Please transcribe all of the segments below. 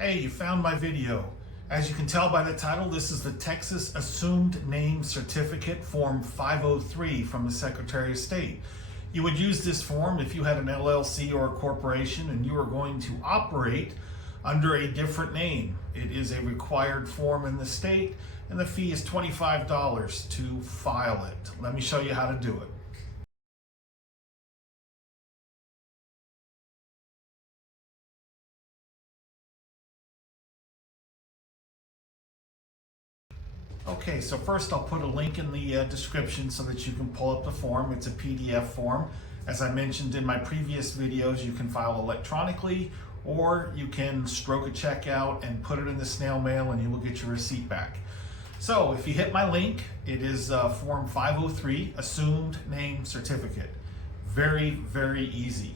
Hey, you found my video. As you can tell by the title, this is the Texas Assumed Name Certificate Form 503 from the Secretary of State. You would use this form if you had an LLC or a corporation and you were going to operate under a different name. It is a required form in the state and the fee is $25 to file it. Let me show you how to do it. Okay, so first I'll put a link in the description so that you can pull up the form. It's a PDF form. As I mentioned in my previous videos, you can file electronically or you can stroke a check out and put it in the snail mail and you will get your receipt back. So if you hit my link, it is Form 503, Assumed Name Certificate. Very, very easy.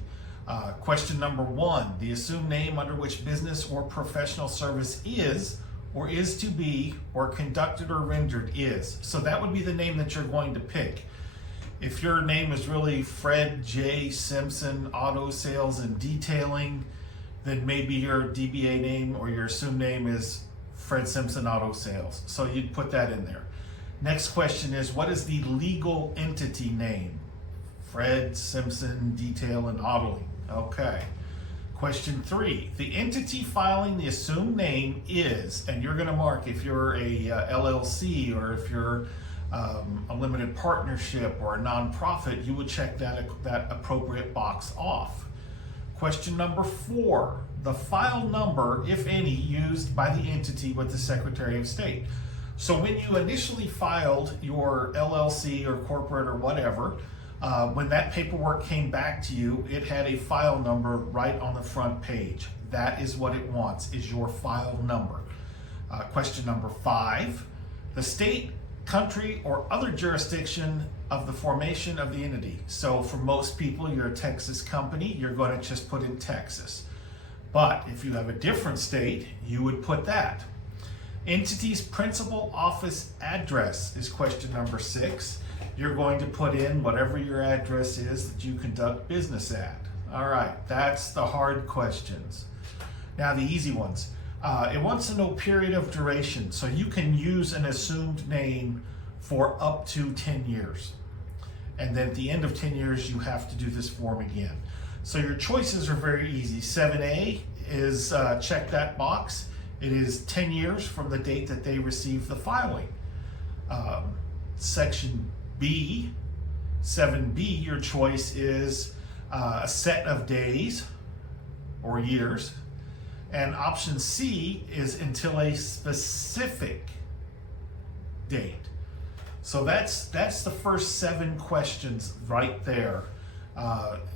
Question number 1, the assumed name under which business or professional service is or is to be, or conducted or rendered is. So that would be the name that you're going to pick. If your name is really Fred J. Simpson Auto Sales and Detailing, then maybe your DBA name or your assumed name is Fred Simpson Auto Sales. So you'd put that in there. Next question is, what is the legal entity name? Fred Simpson Detail and Autoing. Okay. Question 3, the entity filing the assumed name is, and you're going to mark if you're a LLC or if you're a limited partnership or a nonprofit, you would check that appropriate box off. Question number 4, the file number, if any, used by the entity with the Secretary of State. So when you initially filed your LLC or corporate or whatever, when that paperwork came back to you, it had a file number right on the front page. That is what it wants, is your file number. Question number 5, the state, country, or other jurisdiction of the formation of the entity. So for most people, you're a Texas company, you're going to just put in Texas. But if you have a different state, you would put that. Entity's principal office address is question number 6. You're going to put in whatever your address is that you conduct business at. All right, that's the hard questions. Now the easy ones. It wants to know period of duration, so you can use an assumed name for up to 10 years. And then at the end of 10 years, you have to do this form again. So your choices are very easy. 7A is check that box. It is 10 years from the date that they received the filing. Section B, 7B, your choice is a set of days or years. And option C is until a specific date. So that's the first 7 questions right there.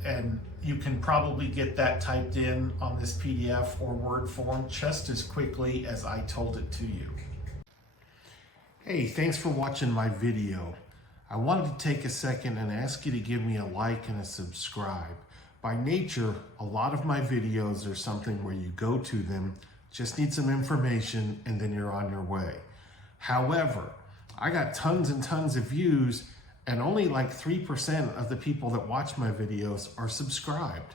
And you can probably get that typed in on this PDF or Word form just as quickly as I told it to you. Hey, thanks for watching my video. I wanted to take a second and ask you to give me a like and a subscribe. By nature, a lot of my videos are something where you go to them, just need some information, and then you're on your way. However, I got tons and tons of views, and only like 3% of the people that watch my videos are subscribed.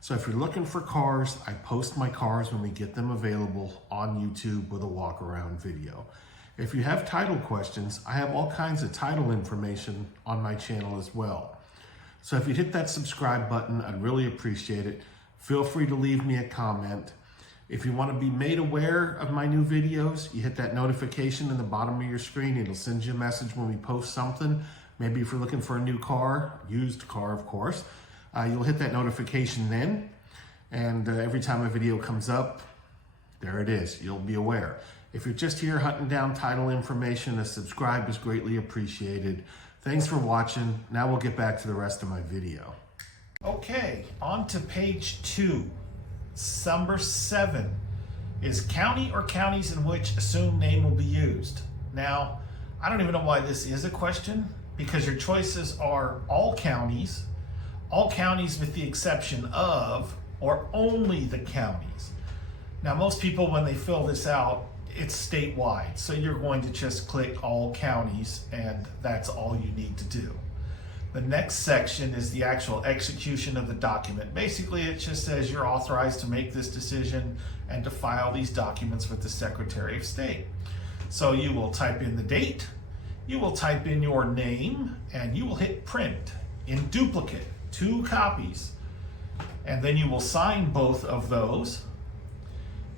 So if you're looking for cars, I post my cars when we get them available on YouTube with a walk around video. If you have title questions, I have all kinds of title information on my channel as well. So if you hit that subscribe button, I'd really appreciate it. Feel free to leave me a comment. If you want to be made aware of my new videos, you hit that notification in the bottom of your screen. It'll send you a message when we post something. Maybe if you're looking for a new car, used car of course, you'll hit that notification then. And every time a video comes up, there it is, you'll be aware. If you're just here hunting down title information, a subscribe is greatly appreciated. Thanks for watching. Now we'll get back to the rest of my video. Okay, on to page 2. Number 7 is county or counties in which assumed name will be used. Now, I don't even know why this is a question, because your choices are all counties with the exception of, or only the counties. Now, most people, when they fill this out, it's statewide. So you're going to just click all counties and that's all you need to do. The next section is the actual execution of the document. Basically, it just says you're authorized to make this decision and to file these documents with the Secretary of State. So you will type in the date, you will type in your name, and you will hit print in duplicate, 2 copies. And then you will sign both of those,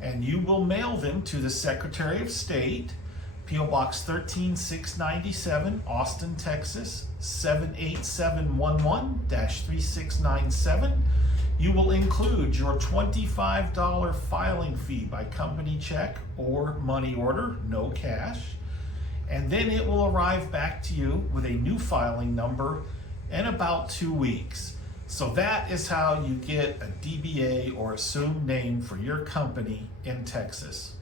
and you will mail them to the Secretary of State, P.O. Box 13697, Austin, Texas, 78711-3697. You will include your $25 filing fee by company check or money order, no cash. And then it will arrive back to you with a new filing number in about 2 weeks. So that is how you get a DBA or assumed name for your company in Texas.